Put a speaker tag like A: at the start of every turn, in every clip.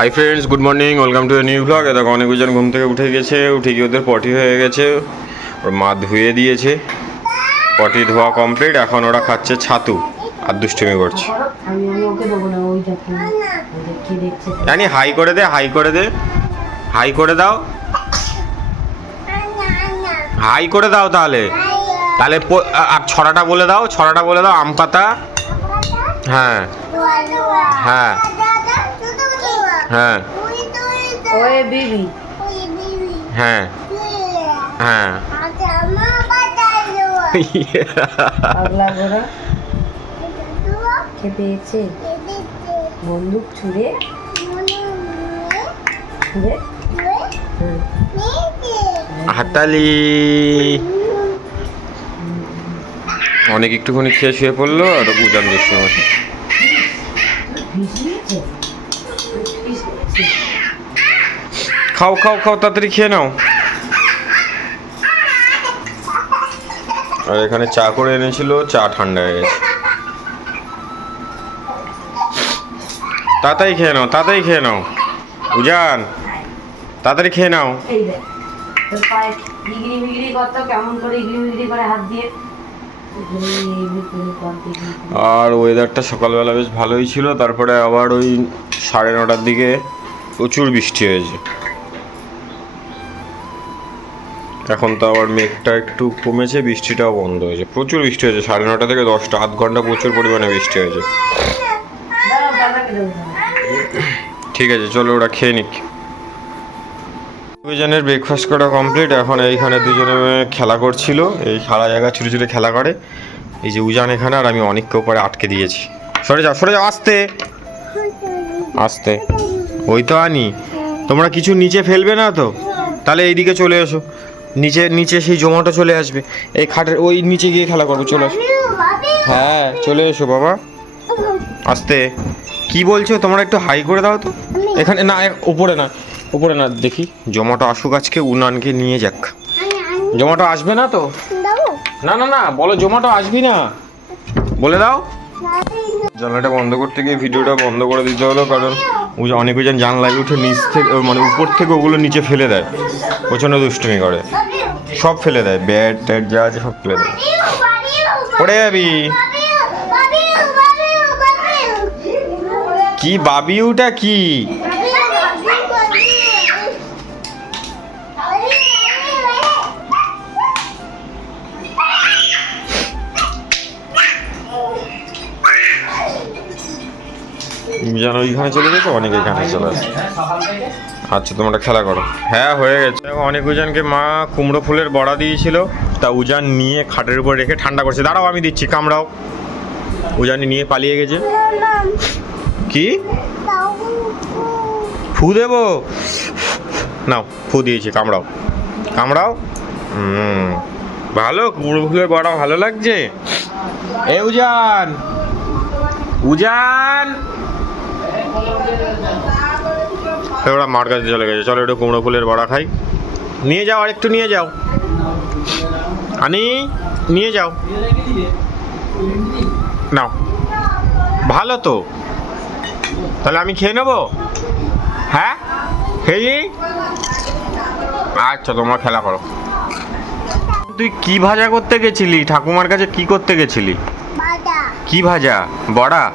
A: Hi friends good morning welcome to new blog এ দেখো অনেকজন ঘুম থেকে উঠে গেছে উঠে গিয়ে ওদের পটি হয়ে গেছে। ওর মা ধুয়ে দিয়েছে। পটি ধোয়া কমপ্লিট এখন ওরা খাচ্ছে ছাতু আর দুষ্টুমি করছে। জানি হাই করে দে হাই করে দে। হাই করে দাও। হাই করে দাও তাহলে। তাহলে আর ছড়াটা বলে দাও ছড়াটা বলে দাও আম পাতা। হ্যাঁ। হ্যাঁ। হ্যাঁ।
B: ওই বিবি
A: হ্যাঁ। হ্যাঁ।
B: পাগলা ঘোড়া। বন্দুক ছুঁড়ে। ছুঁড়ে।
A: হাতালি। অনেক একটুখানি খেয়ে শুয়ে পড়ল আর উজান দুষ্টু খাও খাও খাও তাড়াতাড়ি খেয়ে নাও। আর এখানে চা করে এনেছিল চা ঠান্ডা হয়ে গেছে। তাড়াতাড়ি খেয়ে নাও তাড়াতাড়ি খেয়ে নাও। উজান তাড়াতাড়ি খেয়ে নাও। আর ওয়েদারটা সকালবেলা বেশ ভালোই ছিল তারপরে আবার ওই সাড়ে নটার দিকে প্রচুর বৃষ্টি হয়েছে। এখন তো আবার মেঘটা একটু কমেছে, বৃষ্টিটাও বন্ধ হয়েছে। প্রচুর বৃষ্টি হয়েছে, সাড়ে নটা থেকে দশটা, আধ ঘণ্টা প্রচুর পরিমাণে বৃষ্টি হয়েছে। ঠিক আছে, চলো ওরা খেয়ে নিক। দুজনের ব্রেকফাস্ট করা কমপ্লিট এখন এইখানে দুজনে খেলা করছিল, এই খেলা জায়গা ছুটে ছুটে খেলা করে। এই যে উজান এখানে, আর আমি অনেককে ওপরে আটকে দিয়েছি। সরে যাও সরে যাও, আসতে! আসতে। ওই তো আনি। তোমরা কিছু নিচে ফেলবে না তো? তাহলে এইদিকে চলে এসো। নিচে নিচে সেই জমাটা চলে আসবে। এই খাটের ওই নিচে গিয়ে খেলা করব চলে আসো। হ্যাঁ চলে এসো বাবা। আসতে। কি বলছো? তোমরা একটু হাই করে দাও তো। এখানে না উপরে না উপরে না দেখি। জমাটো আসুক আজকে উনানকে নিয়ে যাক। জমাটো আসবে না তো? না না না বলো জমাটো আসবি না? বলে দাও। জানলাটা বন্ধ করতে গিয়ে ভিডিওটা বন্ধ করে দিতে হলো, কারণ ও যে অনেক ওজন জানলায় উঠে নিচ থেকে মানে উপর থেকে ওগুলো নিচে ফেলে দেয়। প্রচণ্ড দুষ্টুমি করে। সব ফেলে দেয়, ব্যাট ট্যাট যা আছে সব ফেলে দেয়। পড়ে যাবি কি বাবিউটা কি? যেন ওইখানে চলে গেছে অনেক এখানে চলে আসে আচ্ছা তোমরা খেলা করো। হ্যাঁ হয়ে গেছে। অনেক উজানকে মা কুমড়ো ফুলের বড়া দিয়েছিল। তা উজান নিয়ে খাটের উপর রেখে ঠান্ডা করছে। দাঁড়াও আমি দিচ্ছি কামড়াও। উজানি নিয়ে পালিয়ে গেছে। কি? ফু দেবো? নাও ফু দিয়েছি কামড়াও। কামড়াও? ভালো কুমড়ো ফুলের বড়া ভালো লাগছে? এ উজান! উজান! ওরা মার কাছে চলে গেছে। চলো একটু কুমড়ো ফুলের বড়া খাই। নিয়ে যাও আর একটু নিয়ে যাও। আনি নিয়ে যাও। নাও। ভালো তো। তাহলে আমি খেয়ে নেব? হ্যাঁ? খেয়ে আচ্ছা তোমরা খেলা করো। তুই কি ভাজা করতে গেছিলি? ঠাকুমার কাছে কি করতে গেছিলি? কি ভাজা? বড়া?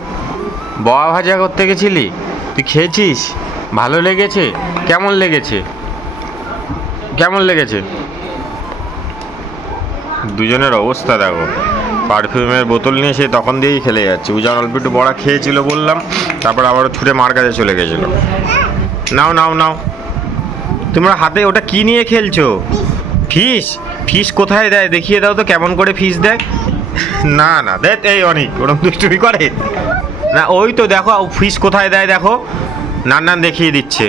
A: বড়া ভাজা করতে গেছিলি? তুই খেয়েছিস? ভালো লেগেছে? কেমন লেগেছে? কেমন লেগেছে? দুজনের অবস্থা দেখো। পারফিউমের বোতল নিয়ে সে তখন দিয়েই খেলে যাচ্ছে। উজান অল্প একটু বড়া খেয়েছিল বললাম, তারপর আবারও ছুটে মার কাছে চলে গেছিল। নাও নাও নাও। তোমরা হাতে ওটা কি নিয়ে খেলছো? ফিস? ফিস কোথায় দেয়? দেখিয়ে দাও তো, কেমন করে ফিস দেয়? না না, দেখ, এই অনেক ওরকম দুষ্টুমি করে। না ওই তো দেখো ফিস কোথায় দেয় দেখো? নান নান দেখিয়ে দিচ্ছে।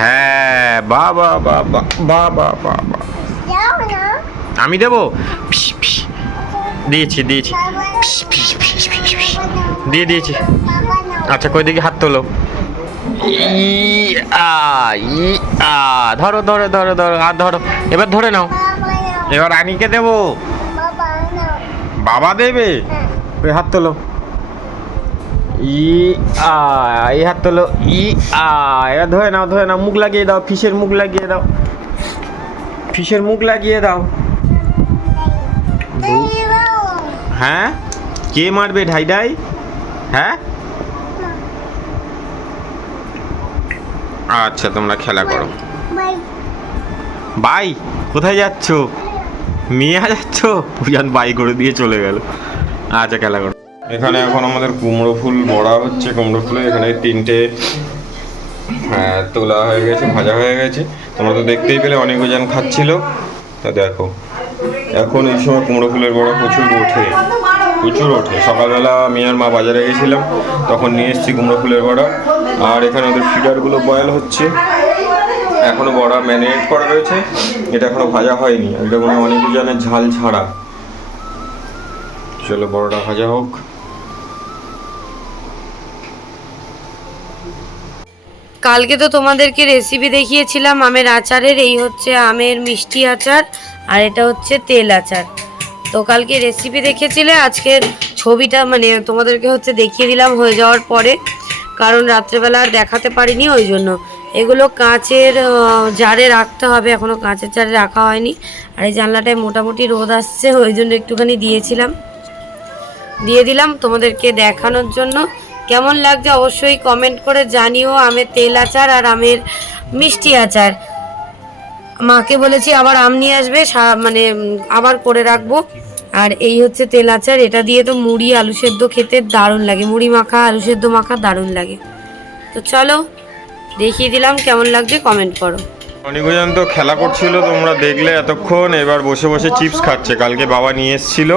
A: হ্যাঁ বা বা বা বা বা বা বা বা। আমি দেবো। দিয়েছি দিয়েছি। দিয়ে দিয়েছি। আচ্ছা কই দিকে হাত তোলো? ই আ ই আ ধরো ধরো ধরো ধরো হাত ধরো। এবার ধরে নাও। এবার আনিকে দেবো। বাবা দেবে? ওই হাত তোলো? ই আ এই হাত তোলো ই আ। এবার ধরে নাও ধরে নাও মুখ লাগিয়ে দাও ফিশের মুখ লাগিয়ে দাও। ফিশের মুখ লাগিয়ে দাও। হ্যাঁ? কে মারবে ঢাইডাই হ্যাঁ? আচ্ছা তোমরা খেলা করো। বাই কোথায় যাচ্ছ? মিয়া যাচ্ছ? পূজান বাই করে দিয়ে চলে গেল। আচ্ছা খেলা করো। এখানে এখন আমাদের কুমড়ো ফুল বড়া হচ্ছে। কুমড়ো ফুলে এখানে তিনটে তোলা হয়ে গেছে, ভাজা হয়ে গেছে। তোমরা তো দেখতেই পেলে, অনেক ওজন খাচ্ছিল। তা দেখো, এখন এই সময় কুমড়ো ফুলের বড়া প্রচুর ওঠে প্রচুর ওঠে। সকালবেলা আমি আর মা বাজারে গেছিলাম, তখন নিয়ে এসেছি কুমড়ো ফুলের বড়া। আর এখানে ওদের ফিডারগুলো বয়েল হচ্ছে। এখনও বড়া ম্যারিনেট করা রয়েছে। এটা এখনও ভাজা হয়নি। এটা মনে হয় অনেক জনের ঝাল ছাড়া। চলো, বড়টা ভাজা হোক।
B: কালকে তো তোমাদেরকে রেসিপি দেখিয়েছিলাম, আমের আচারের, এই হচ্ছে আমের মিষ্টি আচার আর এটা হচ্ছে তেল আচার। তো কালকে রেসিপি দেখেছিলে, আজকের ছবিটা মানে তোমাদেরকে হচ্ছে দেখিয়ে দিলাম হয়ে যাওয়ার পরে, কারণ রাত্রেবেলা আর দেখাতে পারিনি ওই জন্য। এগুলো কাঁচের জারে রাখতে হবে এখনও কাঁচের জারে রাখা হয়নি। আর এই জানলাটায় মোটামুটি রোদ আসছে, ওই জন্য একটুখানি দিয়েছিলাম। দিয়ে দিলাম তোমাদেরকে দেখানোর জন্য। কেমন লাগছে অবশ্যই কমেন্ট করে জানিও, আমের তেল আচার আর আমের মিষ্টি আচার। মাকে বলেছি আবার আম নিয়ে আসবে মানে আবার করে রাখব। আর এই হচ্ছে তেল আচার, এটা দিয়ে তো মুড়ি, আলু সেদ্ধ খেতে দারুণ লাগে। মুড়ি মাখা, আলু সেদ্ধ মাখা দারুণ লাগে। তো চলো, দেখিয়ে দিলাম কেমন লাগছে কমেন্ট করো।
A: অনিকজন তো খেলা করছিল, তোমরা দেখলে এতক্ষণ, এবার বসে বসে চিপস খাচ্ছে। কালকে বাবা নিয়ে এসেছিল,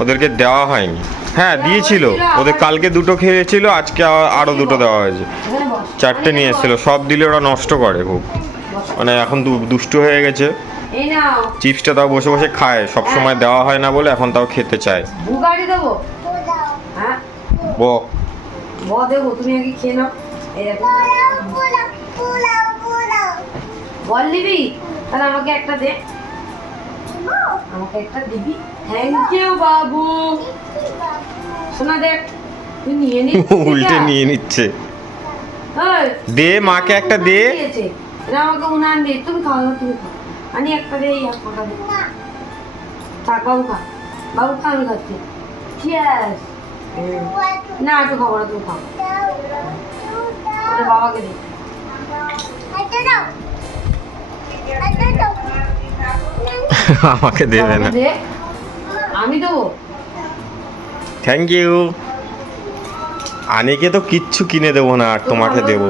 A: ওদেরকে দেওয়া হয়নি। হ্যাঁ দিয়েছিল। ওদের কালকে দুটো খেয়েছিল আজকে আ- আরও দুটো দেওয়া হয়েছে। চারটে নিয়ে এসেছিল সব দিলে ওরা নষ্ট করে খুব। মানে এখন দুষ্টু হয়ে গেছে। চিপসটা তাও বসে বসে খায় সব সময় দেওয়া হয় না বলে এখন তাও খেতে চায়।
B: হ্যাঁ।
A: ব।
B: ব দেবো তুমি আগে খেয়ে নাও। বল নিবি? তাহলে আমাকে একটা দে। আমাকে একটা দিবি। থ্যাংক ইউ বাবু। শোনা দেখ তুই নিয়ে নি
A: উল্টে নিয়ে নিচ্ছে। দে মাকে একটা দে।
B: দিয়েছে। এটা আমাকে উনান দে তুমি খাও না, তুমি খাও। আমি একটা দে এই পাকা দে থাক বাবু খা। বাবু খা আমি খাচ্ছি। Cheers. না একটু খাব না তুমি খাও। ওটা বাবাকে দে।
A: আমাকে দেবে না।
B: আমি দেবো।
A: থ্যাংক ইউ আনিকে তো কিচ্ছু কিনে দেবো না আর তোমাকে দেবো।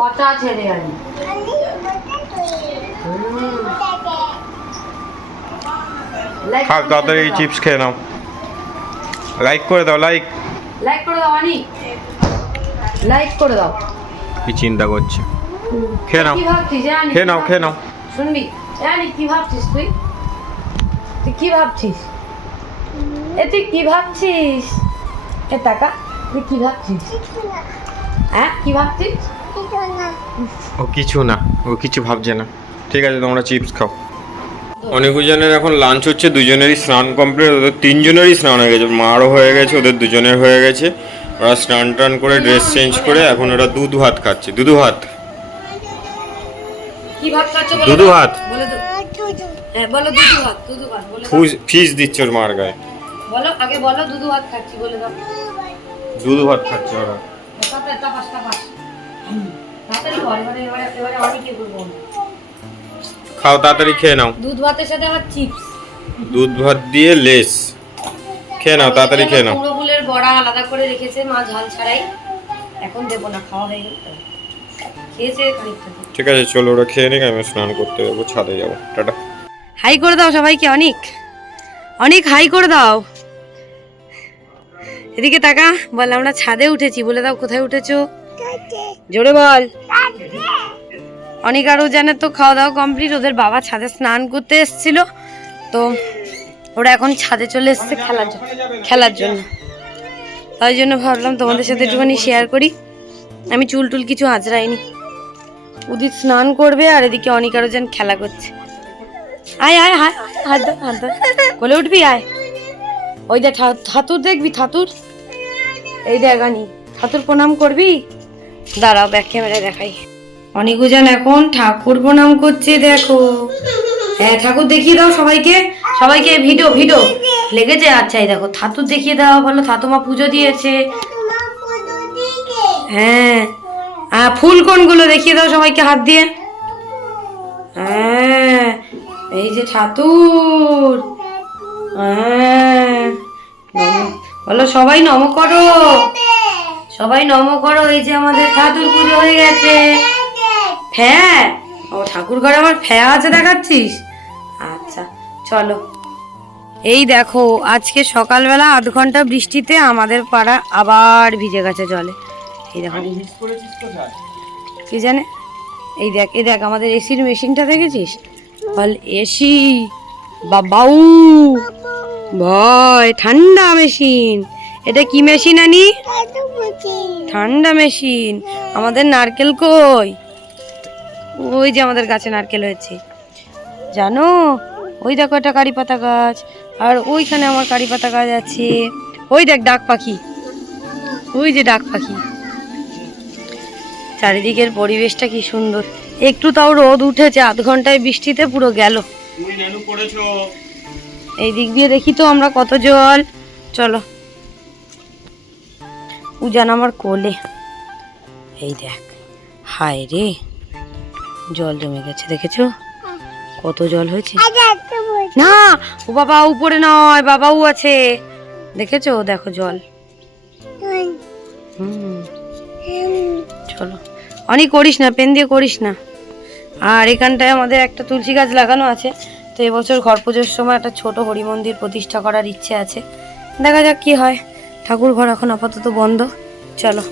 B: কথা ছেড়ে আনি।
A: তাড়াতাড়ি চিপস খেয়ে নাও। লাইক করে দাও লাইক
B: লাইক করে দাও আনি। লাইক করে দাও।
A: কি চিন্তা করছে? খেয়ে নাও। খেয়ে নাও খেয়ে নাও।
B: শুনবি? এ কি ভাবছিস তুই? তুই কি ভাবছিস? এ, তুই কি ভাবছিস? এ, টাকা, তুই কি ভাবছিস? হ্যাঁ কি ভাবছিস?
A: ও কিছু না, ও কিছু ভাবছে না। ঠিক আছে, তোমরা চিপস খাও। অনেকজনের এখন লাঞ্চ হচ্ছে, দুজনেরই স্নান কমপ্লিট ওদের তিনজনেরই স্নান হয়ে গেছে। মারও হয়ে গেছে, ওদের দুজনের হয়ে গেছে। ওরা স্নান টান করে ড্রেস চেঞ্জ করে এখন ওরা দুধ ভাত খাচ্ছে, দুধু ভাত।
B: কি ভাত খাচ্ছ বলো
A: দুধু
B: তো?
A: ভাত
B: বলে হ্যাঁ বলো দুধু। ভাত দুধু ভাত বলে দাও।
A: ফিস দিচ্ছে ওর মার গায়ে।
B: বলো আগে বলো দুধু ভাত খাচ্ছি বলে দাও।
A: দুধ ভাত খাচ্ছে ওরা।
B: তারপরে তাপাস তাপাস। তাড়াতাড়ি কর এবারে এবারে এবারে অনেকে বলব?
A: খাও তাড়াতাড়ি খেয়ে নাও।
B: দুধ ভাতের সাথে আবার চিপস।
A: দুধ ভাত দিয়ে লেস। খেয়ে নাও তাড়াতাড়ি খেয়ে নাও।
B: কুমড়ো ফুলের বড়া আলাদা করে রেখেছে মা ঝাল ছাড়াই। এখন দেবো না খাওয়া হয়ে গেল খেয়েছে খানিকটা।
A: ঠিক আছে, চলো ওরা খেয়ে নিক, আমি স্নান করতে যাব, ছাদে যাব। টাটা।
B: হাই করে দাও সবাইকে, অনেক। অনেক, হাই করে দাও। এদিকে তাকা, বল, আমরা ছাদে উঠেছি, বলে দাও কোথায় উঠেছো? জোরে বল। অনেক আরও জানে তো খাওয়া দাওয়া কমপ্লিট, ওদের বাবা ছাদে স্নান করতে এসেছিল, তো ওরা এখন ছাদে চলে এসেছে খেলার জন্য খেলার জন্য। তাই জন্য ভাবলাম তোমাদের সাথে একটুখানি শেয়ার করি। আমি চুল টুল কিছু আঁচড়াইনি। উদিত স্নান করবে আর এদিকে অনেক আরও যেন খেলা করছে। আয় আয় হায় হাত ধর হাত ধর। বলে উঠবি? আয়। ওই দেখ ঠাতুর দেখবি? ঠাতুর এই দেখ, আনি। ঠাকুর প্রণাম করবি? দাঁড়াও, ব্যাক ক্যামেরা দেখাই। অনিকুজন এখন ঠাকুর প্রণাম করছে, দেখো। হ্যাঁ ঠাকুর দেখিয়ে দাও সবাইকে। সবাইকে, ভিডিও ভিডিও। লেগেছে? আচ্ছা এই দেখো, ঠাকুর দেখিয়ে দাও বলো ঠাতুমা পুজো দিয়েছে। হ্যাঁ। আর ফুল কোনগুলো দেখিয়ে দাও সবাইকে হাত দিয়ে। হ্যাঁ এই যে হ্যাঁ বলো সবাই নম করো। সবাই নম করো, এই যে আমাদের ঠাকুর পুজো হয়ে গেছে। ফ্যা? ও, ঠাকুর ঘরে আবার ফ্যা আছে দেখাচ্ছিস? আচ্ছা চলো। এই দেখো, আজকে সকালবেলা আধ ঘণ্টা বৃষ্টিতে আমাদের পাড়া আবার ভিজে গেছে জলে। এই দেখো। কি জানে? এই দেখ এই দেখ আমাদের এসির মেশিনটা দেখেছিস? বল এসি বাবাউ! ভয় ঠান্ডা মেশিন। এটা কি মেশিন আনি? ঠান্ডা মেশিন। আমাদের নারকেল কই? ওই যে আমাদের গাছে নারকেল হয়েছে। জানো? ওই দেখো একটা কারি পাতা গাছ। আর ওইখানে আমার কারি পাতা গাছ আছে। ওই দেখ ডাক পাখি। ওই যে ডাক পাখি। চারিদিকের পরিবেশটা কি সুন্দর। একটু তাও রোদ উঠেছে আধ ঘন্টায় বৃষ্টিতে পুরো গেল। এই দিক দিয়ে দেখি তো আমরা কত জল। চলো। উজান আমার কোলে। এই দেখ। হায় রে। জল জমে গেছে দেখেছ? কত জল হয়েছে। না ও বাবা উপরে নয় বাবাও আছে। দেখেছ? দেখো জল। হুম। চলো। অনেক করিস না, পেন দিয়ে করিস না। আর এখানটায় আমাদের একটা তুলসী গাছ লাগানো আছে। তো এবছর ঘর পুজোর সময় একটা ছোট হরি মন্দির প্রতিষ্ঠা করার ইচ্ছে আছে। দেখা যাক কি হয়। ঠাকুর ঘর এখন আপাতত বন্ধ। চলো।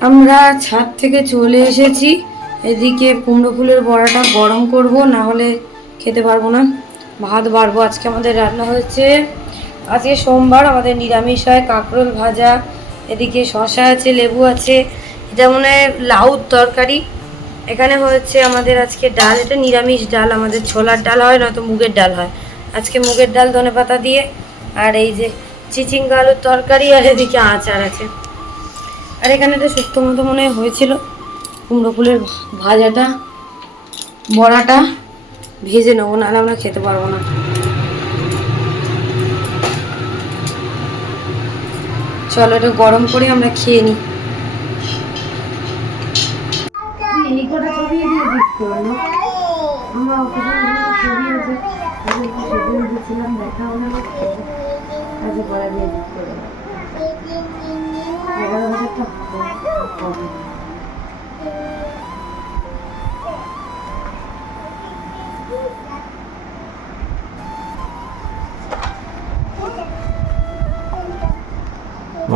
B: আমরা ছাদ থেকে চলে এসেছি। এদিকে কুমড়ো ফুলের বড়াটা গরম করব, না হলে খেতে পারব না। ভাত বাড়বো। আজকে আমাদের রান্না হয়েছে। আজকে সোমবার আমাদের নিরামিষ হয়, কাঁকরোল ভাজা। এদিকে শশা আছে, লেবু আছে। এটা মনে হয় লাউর তরকারি। এখানে হচ্ছে আমাদের আজকে ডাল, এটা নিরামিষ ডাল, আমাদের ছোলার ডাল হয়, নয়তো মুগের ডাল হয়। আজকে মুগের ডাল ধনে পাতা দিয়ে, আর এই যে চিচিঙ্গা আলুর তরকারি আর এদিকে আচার আছে। আর এখানে একটা শুক্তো মতো মনে হয় হয়েছিল, কুমড়ো ফুলের ভাজাটা, বড়াটা। ভেজে নেব, নাহলে আমরা খেতে পারব না। চলো এটা গরম করে আমরা খেয়ে নিই। এই কটা ছবি দিয়ে দিস করল। আমরা ছবি আছে সেদিন দিয়েছিলাম দেখা আজকে পরে দিয়ে হবে।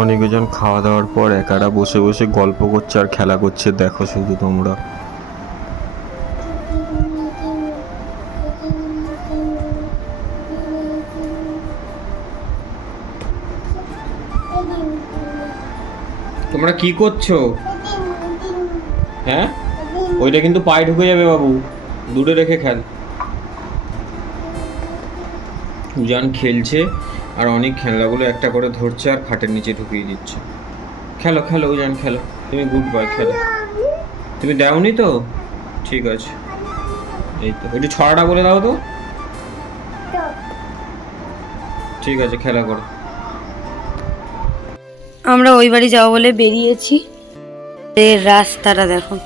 A: অনেকজন খাওয়া দাওয়ার পর একারা বসে বসে গল্প করছে আর খেলা করছে। দেখো শুধু তোমরা। তোমরা কি করছ? হ্যাঁ? ওইটা কিন্তু পায়ে ঢুকে যাবে বাবু। দূরে রেখে খেল। উজান খেলছে। আর অনেক খেলনাগুলো একটা করে ধরছে আর খাটের নিচে ঢুকিয়ে দিচ্ছে। খেলো খেলো ওই উজান, খেলো। তুমি গুড বয় খেলো। তুমি দাওনি তো? ঠিক আছে। এই তো। একটু ছড়াটা বলে দাও তো। ঠিক আছে, খেলা করো।
B: আমরা ওই বাড়ি যাব বলে বেরিয়েছি। রাস্তাটা দেখো।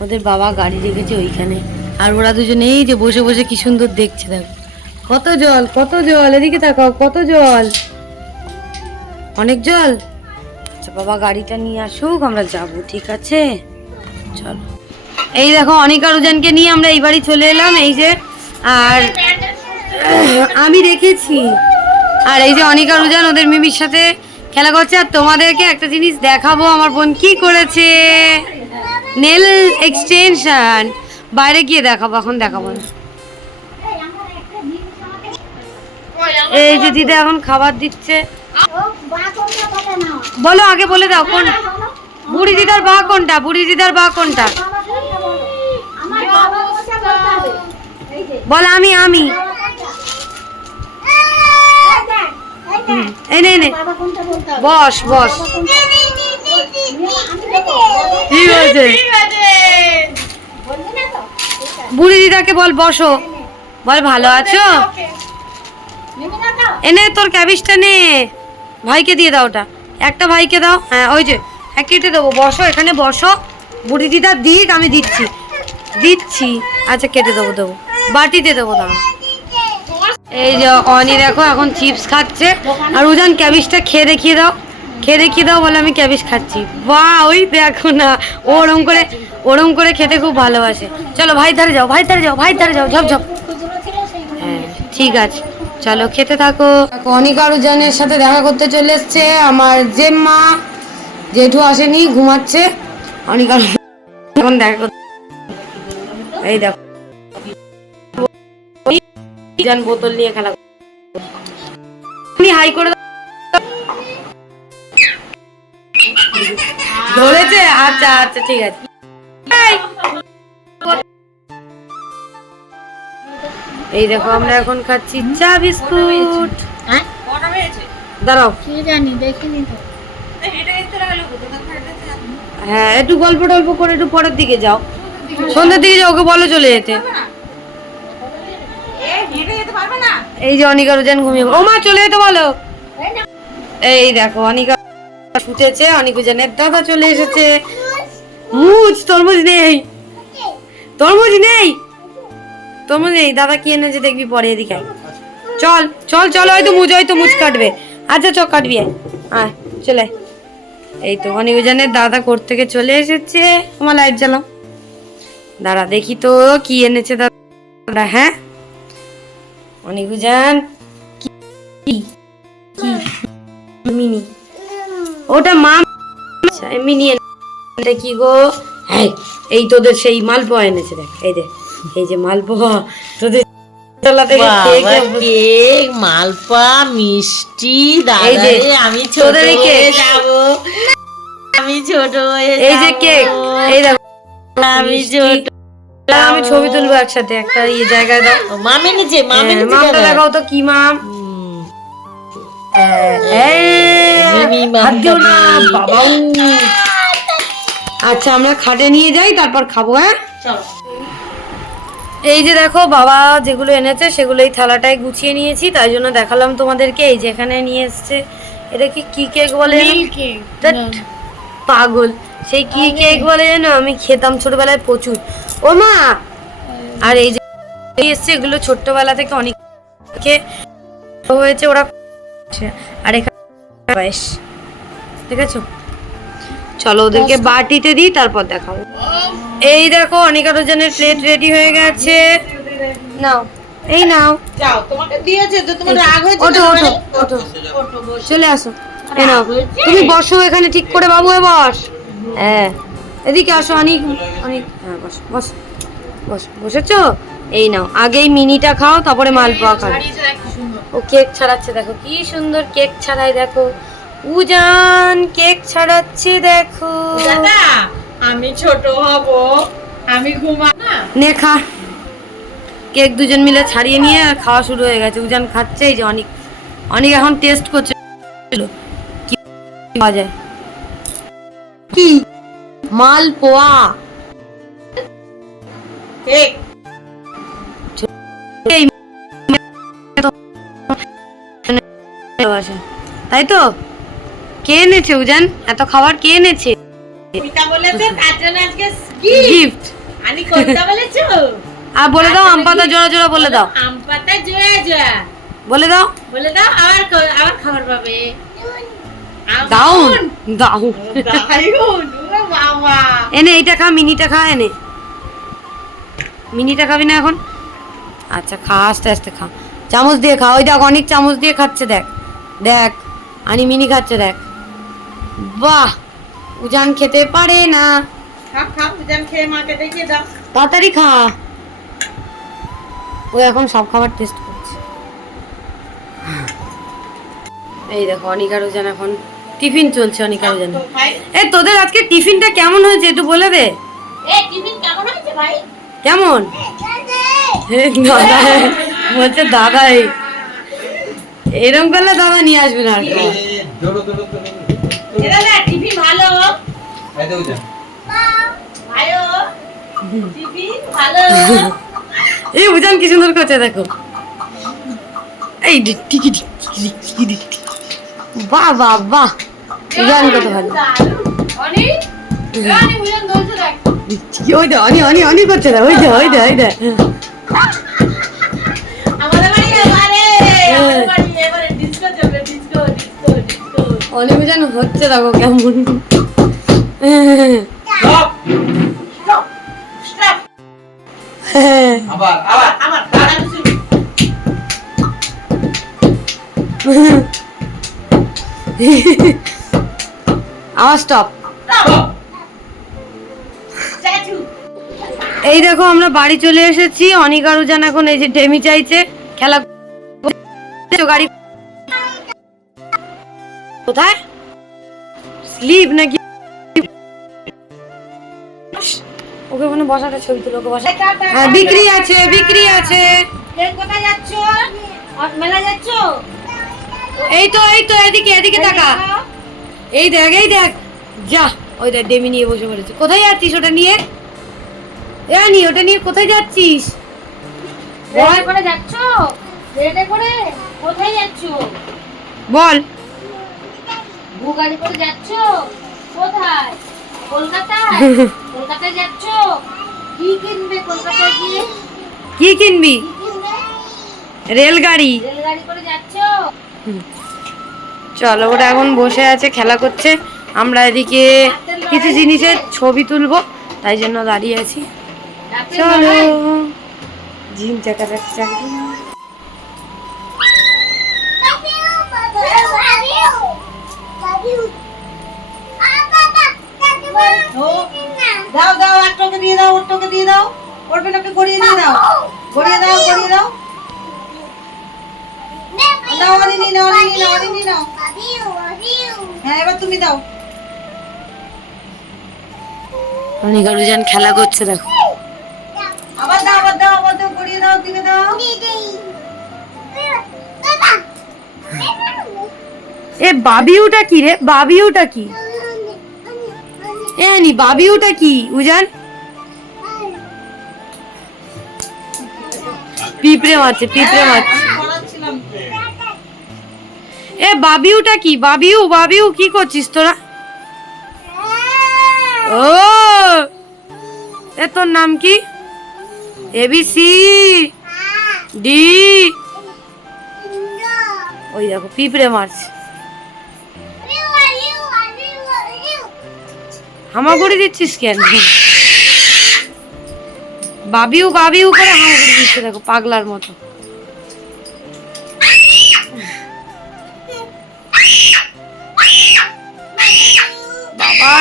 B: ওদের বাবা গাড়ি রেখেছে ওইখানে। আর ওরা দুজনে এই যে বসে বসে কি সুন্দর দেখছে, দেখো। কত জল কত জল, এদিকে তাকাও, কত জল? অনেক জল? আচ্ছা বাবা, গাড়িটা নিয়ে আসুক, আমরা যাব, ঠিক আছে? চলো। এই দেখো, অনিকা রুজানকে নিয়ে আমরা এই বাড়ি চলে এলাম, এই যে, আর আমি রেখেছি আর এই যে অনিকা রুজান, ওদের মিমির সাথে খেলা করছে, আর তোমাদেরকে একটা জিনিস দেখাবো, আমার বোন কি করেছে? নেল এক্সটেনশন বাইরে গিয়ে দেখাবো, এখন দেখাবো। না এই যে দিদা এখন খাবার দিচ্ছে। বলো আগে বলে দাও কোন বুড়ি দিদার বা কোনটা? বুড়ি দিদার বা কোনটা? বল আমি আমি। হুম, এই নে নে।
C: বাবা কোনটা বলতে হবে?
B: বস বস।
C: না তো?
B: বুড়ি দিদাকে বল বসো। বল ভালো আছো? এনে তোর ক্যাবিজটা নে। ভাইকে দিয়ে দাও ওটা। একটা ভাইকে দাও। হ্যাঁ ওই যে হ্যাঁ কেটে দেবো। বসো, এখানে বসো। বুড়ি দিদা দিক, আমি দিচ্ছি। দিচ্ছি। আচ্ছা কেটে দেবো দেবো। বাটিতে দেবো, দাও। এই যে, অনি দেখো, এখন চিপস খাচ্ছে। আর উজান ক্যাবিজটা খেয়ে দেখিয়ে দাও। খেয়ে দেখিয়ে দাও বলে আমি ক্যাবিজ খাচ্ছি। বা ওই দেখো না। ও ওরম করে ওরম করে খেতে খুব ভালোবাসে। চলো ভাই ধারে যাও ভাই ধারে যাও ভাই ধারে যাও, ঝপ ঝপ। হ্যাঁ ঠিক আছে। চলো খেতে থাকো। অনিক আরুজনের সাথে দেখা করতে চলে এসছে। আমার জেম্মা, জেঠু আসেনি, ঘুমাচ্ছে। অনিক আরু এখন দেখা করতে এই দেখো। বোতল নিয়ে খেলা। হাই করে ধরেছে? আচ্ছা আচ্ছা ঠিক আছে। এই। দেখো আমরা এখন খাচ্ছি চা বিস্কুট।
C: হ্যাঁ?
B: দাঁড়াও।
C: কি জানি দেখিনি তো।
B: হ্যাঁ একটু গল্প টল্প করে একটু পরের দিকে যাও। সন্ধ্যের দিকে যাও ওকে বলো চলে যেতে। এই যে অনিকা রোজান ঘুমিয়ে ও মা চলে যেতে বলো। এই দেখো অনিকা শুতেছে অনিকুজানের দাদা চলে এসেছে। মুজ তরমুজ নেই। তরমুজ নেই। তরমুজ নেই দাদা কি এনেছে দেখবি পরে এদিকে। চল চল চল হয়তো মুজ হয়তো মুজ কাটবে। আচ্ছা চ কাটবি আয়। চলে। এই তো অনিকুজানের দাদা কোর্ট থেকে চলে এসেছে। আমার লাইট জ্বালাও। দাঁড়া দেখি তো কি এনেছে দাদা। হ্যাঁ? অনিকুজান কি কি? মিনি। ওটা মা আচ্ছা, মিনি গো? এই, এই তোদের সেই মালপোয়া এনেছে দেখ এই দেখ এই যে মালপোয়া তোদের
D: কেক মালপা মিষ্টি আমি ছোট হয়ে। যাব। আমি ছোট হয়ে
B: এই যে কেক এই দেখো
D: আমি ছোট।
B: আমি ছবি তুলবো একসাথে একটা ইয়ে জায়গায় দাও।
D: মামে নিচে মামে
B: হ্যাঁ, মামটা। দেখাও তো কি মাম। বাবাউ। আচ্ছা আমরা খাটে নিয়ে যাই তারপর খাব হ্যাঁ?
D: চলো।
B: এই যে দেখো বাবা যেগুলো এনেছে সেগুলো এই থালাটায় গুছিয়ে নিয়েছি তাই জন্য দেখালাম তোমাদেরকে। এই যেখানে নিয়ে এসছে এটা কি কি কেক বলে পাগল। সেই কি কেক বলে যেন? আমি খেতাম ছোটবেলায় প্রচুর। ও মা! আর এই যে এসছে এগুলো ছোট্টবেলা থেকে অনেক হয়েছে ওরা আর এখানে আছে চলো ওদেরকে বাটিতে দিই তারপর দেখাবো এই দেখো অনিকা রোজনের প্লেট রেডি হয়ে গেছে নাও এই নাও
D: যাও তোমাকে দিয়েছে তো তোমার রাগ হয়েছে
B: ওঠো ওঠো
D: মানে?
B: ওঠো। চলে আসো এ নাও তুমি বসো এখানে ঠিক করে বাবু এ বস হ্যাঁ এদিকে আসো অনেক অনেক হ্যাঁ বস বস বস বসেছো এই নাও আগেই মিনিটা খাও তারপরে মালপোয়া খাও ও কেক ছাড়াচ্ছে দেখো কি সুন্দর কেক ছাড়াই দেখো উজান কেক ছাড়াচ্ছে দেখো।
D: দাদা আমি ছোট হব আমি ঘুমা না।
B: নে খা। কেক দুজন মিলে ছাড়িয়ে নিয়ে খাওয়া শুরু হয়ে গেছে। উজান খাচ্ছে এই যে অনেক অনেক এখন টেস্ট করছে। কি পাওয়া যায়? কি? মালপোয়া
D: কেক।
B: তাই তো? কে এনেছে উজান? এত খাবার কে এনেছে?
D: পিতা বলেছে তার জন্য আজকে
B: গিফট
D: আমি কোনটা বলেছ
B: আর বলে দাও আম পাতা জোড়া জোড়া বলে দাও।
D: আম পাতা জয়া জয়া
B: বলে দাও।
D: বলে দাও আবার আবার খাবার পাবে।
B: দাউন। এনে এইটা খা মিনিটা খা এনে। মিনিটা খাবি না এখন? আচ্ছা খা আস্তে আস্তে খা। চামচ দিয়ে খা। ওই দেখ অনেক চামচ দিয়ে খাচ্ছে দেখ। দেখ আনি মিনি খাচ্ছে দেখ। বাহ উজান খেতে পারে না। তাড়াতাড়ি খা। ও এখন সব খাবার টেস্ট করছে। এই দেখো অনিকার উজান এখন টিফিন চলছে অনিকার উজান এ তোদের আজকে টিফিনটা কেমন হয়েছে একটু বলে দে।
D: কেমন হয়েছে ভাই?
B: কেমন? হে, দাদা বলছে দাদা এই এরকম করলে দাদা নিয়ে আসবে না আর কি।
D: না টিভি ভালো? ভালো? টিভি ভালো?
B: এই বুঝান কি সুন্দর করছে দেখো। এই টিকি টিকি টিকি টিকি। বাহ বাহ বাহ। বুঝান কত ভালো। ওই দে অনি অনি অনি করছে না ওই দে ওই দে ওই দে।
D: আমাদের বাড়ি এবারে আমাদের বাড়ি এবারে ডিস্কো চলবে ডিস্কো
B: অনি বুঝান হচ্ছে দেখো কেমন।
E: আবার
B: স্টপ এই দেখো আমরা বাড়ি চলে এসেছি। অনিক আরুজান এখন এই যে ডেমি চাইছে খেলা গাড়ি কোথায়? স্লিপ নাকি? ওকে ওখানে বসাটা ছবি তুলো ওকে বসা। হ্যাঁ বিক্রি আছে বিক্রি আছে।
D: কোথায় যাচ্ছ? মেলা যাচ্ছ?
B: এই তো এই তো এদিকে এদিকে তাকা। এই দেখ এই দেখ। যা ওই দেখ ডেমি নিয়ে বসে পড়েছে। কোথায় যাচ্ছিস ওটা নিয়ে? এ নি ওটা নিয়ে কোথায় যাচ্ছিস?
C: করে যাচ্ছ? করে কোথায় যাচ্ছ?
B: বল।
C: ভু গাড়ি করে যাচ্ছ? কোথায়? কলকাতায়? কলকাতায় যাচ্ছ? কি কিনবে কলকাতায় গিয়ে?
B: কি কিনবি? রেলগাড়ি।
C: রেলগাড়ি করে যাচ্ছ?
B: চলো ওরা এখন বসে আছে খেলা করছে। আমরা এদিকে কিছু জিনিসের ছবি তুলবো তাই জন্য দাঁড়িয়ে আছি। চলো। জিম চাকা চাকা।
D: দাও দাও একটাকে দিয়ে দাও ওরটাকে দিয়ে দাও। ওর পেটাকে গড়িয়ে দিয়ে দাও গড়িয়ে দাও গড়িয়ে দাও। দাও অনিনি নাও অনিনি নাও অনিনি নাও। হ্যাঁ এবার তুমি দাও।
B: অনেক আরুজান খেলা করছে দেখো।
D: আবার দাও আবার দাও আবার দাও গড়িয়ে দাও দিকে দাও।
B: এ বাবিউটা কি রে? বাবিউটা কি? এ আনি বাবিউটা কি? উজান? পিঁপড়ে মারছে পিঁপড়ে
D: করাচ্ছিলাম
B: এ বাবিউটা কি? বাবিউ বাবিউ কি করছিস তোরা? ও! এ, তোর নাম কি? ABC D. ওই দেখো, পিঁপড়ে মারছে হামাগুড়ি দিচ্ছিস কেন? বাবিউ বাবিউ করে হামাগুড়ি দিচ্ছে দেখো, পাগলার মতো। বাবা,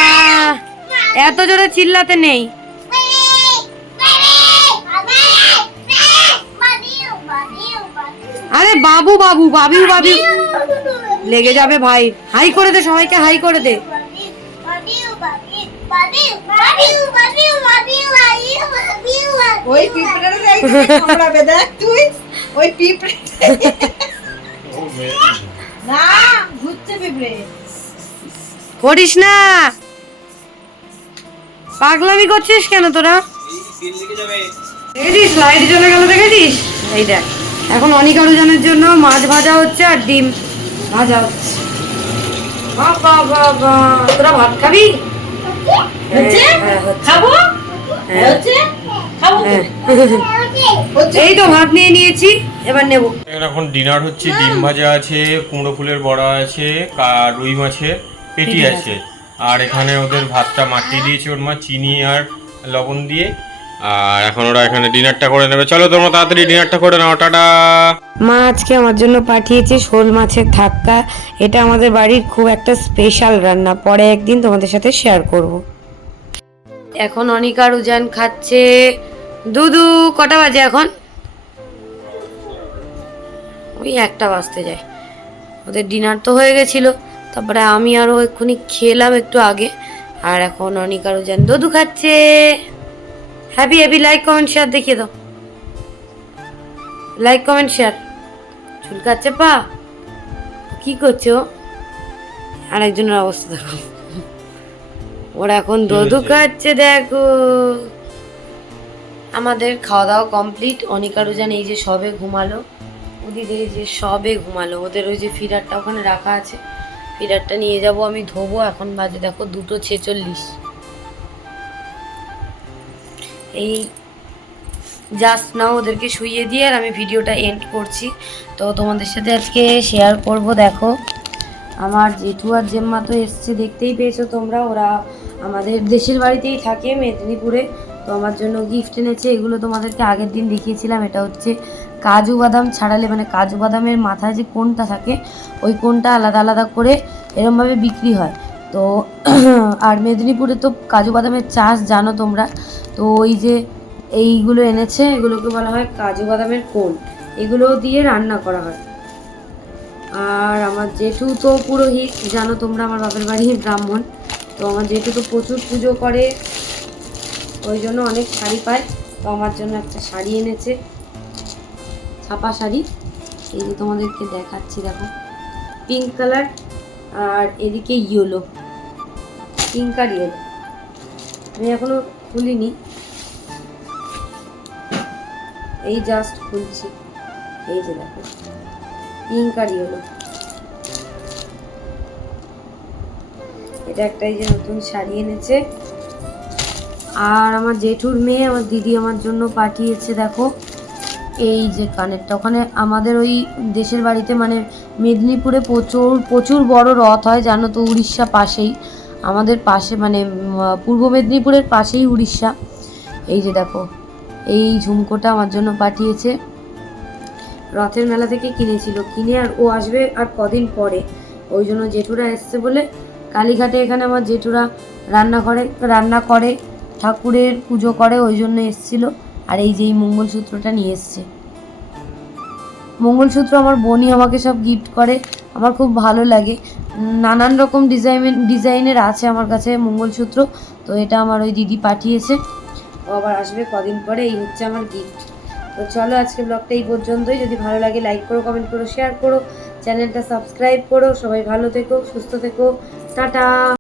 B: এত জোরে চিল্লাতে নেই। আরে বাবু বাবু বাবিউ বাবিউ লেগে যাবে ভাই। হাই করে দে, সবাইকে হাই করে দে।
D: ওই পিঁপড়ের কামড়াবে, দেখ তুই। ওই পিঁপড়ে। না, ঘুরছে পিঁপড়ে।
B: করিস না। পাগলামি করছিস কেন তোরা? দেখেছিস, লাইট জ্বলে গেল, দেখেছিস? এই দেখ, এখন অনেক আরুজনের জন্য মাছ ভাজা হচ্ছে আর ডিম ভাজা হচ্ছে। বাবা বাবা তোরা ভাত খাবি?
D: হচ্ছে?
B: হ্যাঁ, হ্যাঁ, হচ্ছে।
D: খাব?
B: হ্যাঁ,
D: হচ্ছে? খাব।
B: এই তো ভাত নিয়ে নিয়েছি এবার নেব।
A: এখন ডিনার হচ্ছে ডিম ভাজা আছে কুমড়ো ফুলের বড়া আছে আর রুই মাছের পেটি আছে। আর এখানে ওদের ভাতটা মাখিয়ে দিয়েছে ওর মা চিনি আর লবণ দিয়ে। আর এখন ওরা এখানে ডিনারটা করে নেবে। চলো তোমরা তাড়াতাড়ি ডিনারটা করে নাও, টাটা।
B: মা আজকে আমার জন্য পাঠিয়েছে শোল মাছের থাক্কা এটা আমাদের বাড়ির খুব একটা স্পেশাল রান্না। পরে একদিন তোমাদের সাথে শেয়ার করব। এখন অনিকা রুজান খাচ্ছে। দুদু, কটা বাজে এখন? ওই একটা বাজতে যায়। ওদের ডিনার তো হয়ে গেছিল। তারপরে আমি আরও এক্ষুনি খেলাম একটু আগে। আর এখন অনিকা রুজান দুদু খাচ্ছে। Happy happy like comment share দেখিয়ে দাও। লাইক কমেন্ট শেয়ার চুলকাচ্ছে পা? কি করছ আর একজনের অবস্থা দেখো। ওরা এখন দধু খাচ্ছে দেখো। আমাদের খাওয়া দাওয়া কমপ্লিট অনিকারুজান এই যে সবে ঘুমালো। ওদিকে যে সবে ঘুমালো ওদের ওই যে ফিডারটা ওখানে রাখা আছে। ফিডারটা নিয়ে যাব আমি ধোবো। এখন বাজে দেখো দুটো ছেচল্লিশ। এই জাস্ট নাও ওদেরকে শুইয়ে দিয়ে আর আমি ভিডিওটা এন্ড করছি। তো তোমাদের সাথে আজকে শেয়ার করব, দেখো, আমার জেঠু আর জেম্মা তো এসছে, দেখতেই পেয়েছ তোমরা, ওরা আমাদের দেশের বাড়িতেই থাকে মেদিনীপুরে। তো আমার জন্য গিফট এনেছে, এগুলো তোমাদেরকে আগের দিন দেখিয়েছিলাম, এটা হচ্ছে কাজু বাদাম ছাড়ালে মানে কাজু বাদামের মাথায় যে কোনটা থাকে, ওই কোনটা আলাদা আলাদা করে এরমভাবে বিক্রি হয়। তো আর মেদিনীপুরে তো কাজু বাদামের চাষ জানো তোমরা? তো ওই যে এইগুলো এনেছে, এগুলোকে বলা হয় কাজু বাদামের কোন। এগুলো দিয়ে রান্না করা হয়। আর আমার জেঠু তো পুরোহিত, জানো তোমরা আমার বাপের বাড়ি ব্রাহ্মণ। তো আমার জেঠু তো প্রচুর পুজো করে, ওই জন্য অনেক শাড়ি পায়। তো আমার জন্য একটা শাড়ি এনেছে, ছাপা শাড়ি। এই যে তোমাদেরকে দেখাচ্ছি, দেখো। পিঙ্ক কালার আর এদিকে ইয়েলো পিঙ্ক আর ইয়েলো আমি এখনও খুলিনি। এই জাস্ট খুলছি। এই যে দেখো পিঙ্ক আর ইয়েলো এটা একটা এই যে নতুন শাড়ি এনেছে। আর আমার জেঠুর মেয়ে, আমার দিদি আমার জন্য পাঠিয়েছে, দেখো। এই যে কানেরটা ওখানে আমাদের ওই দেশের বাড়িতে মানে মেদিনীপুরে প্রচুর প্রচুর বড় রথ হয়, জানো তো, উড়িষ্যা পাশেই। আমাদের পাশে মানে পূর্ব মেদিনীপুরের পাশেই উড়িষ্যা। এই যে দেখো, এই ঝুমকোটা আমার জন্য পাঠিয়েছে। রথের মেলা থেকে কিনেছিল। কিনে আর ও আসবে আর কদিন পরে। ওই জন্য জেঠুরা এসছে বলে কালীঘাটে এখানে আমার জেঠুরা রান্না করে রান্না করে, ঠাকুরের পুজো করে, ওই জন্য এসছিল। আর এই যে এই মঙ্গলসূত্রটা নিয়ে এসছে। মঙ্গলসূত্র আমার বোনই আমাকে সব গিফট করে, আমার খুব ভালো লাগে। নানান রকম ডিজাইন ডিজাইনের আছে আমার কাছে মঙ্গলসূত্র, তো এটা আমার ওই দিদি পাঠিয়েছে। ও আবার আসবে কদিন পরে, এই হচ্ছে আমার গিফট তো চলো আজকে ব্লগটা এই পর্যন্তই। যদি ভালো লাগে লাইক করো কমেন্ট করো শেয়ার করো চ্যানেলটা সাবস্ক্রাইব করো। সবাই ভালো থেকো, সুস্থ থেকো। টাটা!